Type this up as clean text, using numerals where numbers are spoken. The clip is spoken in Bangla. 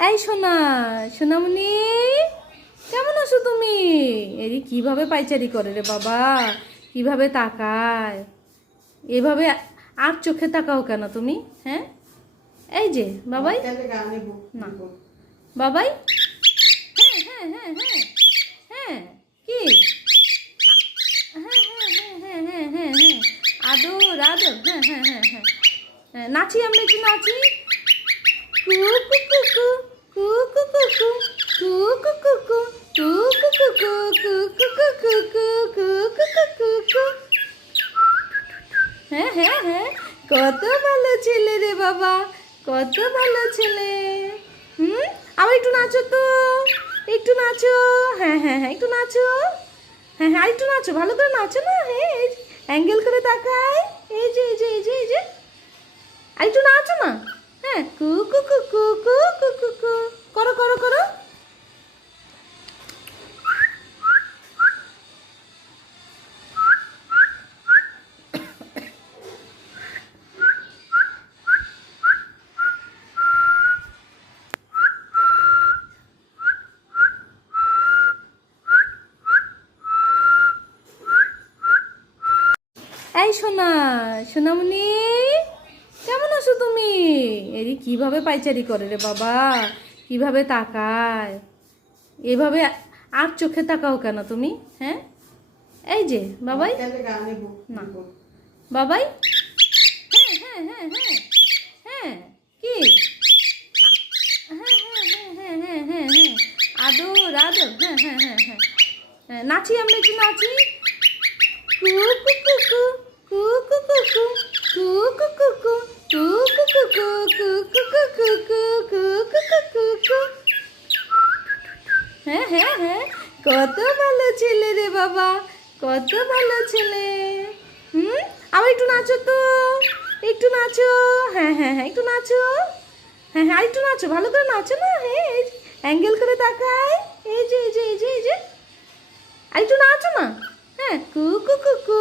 এই সোনা, সোনামণি, কেমন আছো তুমি? এরি কিভাবে পাইচারি করে রে বাবা, কিভাবে তাকায় এভাবে? আর চোখে তাকাও কেন তুমি? হ্যাঁ, এই যে বাবাই, না বাবাই, হ্যাঁ হ্যাঁ হ্যাঁ হ্যাঁ হ্যাঁ, কি হ্যাঁ হ্যাঁ হ্যাঁ হ্যাঁ হ্যাঁ হ্যাঁ হ্যাঁ, আদর আদর, হ্যাঁ হ্যাঁ হ্যাঁ হ্যাঁ হ্যাঁ, নাচি, আমরা একটু নাচি। কু কু কু কু, কু কু কু কু, কু কু কু কু, কু কু কু কু, কু কু কু কু কু, কু কু কু কু কু। হ্যাঁ হ্যাঁ হ্যাঁ, কত ভালো ছেলে রে বাবা, কত ভালো ছেলে। হুম, আবার একটু নাচো তো, একটু নাচো। হ্যাঁ হ্যাঁ হ্যাঁ, একটু নাচো। হ্যাঁ হ্যাঁ, একটু নাচো, ভালো করে নাচো না। হ্যাঁ, অ্যাঙ্গেল করে তাকায়। এই যে এই যে এই যে এই যে, আর একটু নাচো না। হ্যাঁ, কু কু কু কু কু কু কু কু, করো করো করো। এই সোনা, সোনামণি, কেমন আছো তুমি? এরি কিভাবে পাইচারি করে রে বাবা, কিভাবে তাকায় এভাবে? আর চোখে তাকাও কেন তুমি? হ্যাঁ, এই যে বাবাই, না বাবাই, হ্যাঁ হ্যাঁ হ্যাঁ হ্যাঁ হ্যাঁ, কি হ্যাঁ হ্যাঁ হ্যাঁ হ্যাঁ হ্যাঁ হ্যাঁ হ্যাঁ, আদর আদর, হ্যাঁ হ্যাঁ হ্যাঁ হ্যাঁ হ্যাঁ, নাচি, আমরা একটু নাচি। কু কু কু কু, কু কু কু কু, কু কু কু কু, কু কু কু কু, কু কু কু কু কু, কু কু কু কু কু। হ্যাঁ হ্যাঁ হ্যাঁ, কত ভালো ছেলে রে বাবা, কত ভালো ছেলে। হুম, আবার একটু নাচো তো, একটু নাচো। হ্যাঁ হ্যাঁ হ্যাঁ, একটু নাচো। হ্যাঁ হ্যাঁ, একটু নাচো, ভালো করে নাচো না। হ্যাঁ, অ্যাঙ্গেল করে তাকায়। এই যে এই যে এই যে এই যে, আর একটু নাচো না। হ্যাঁ, কু কু কু কু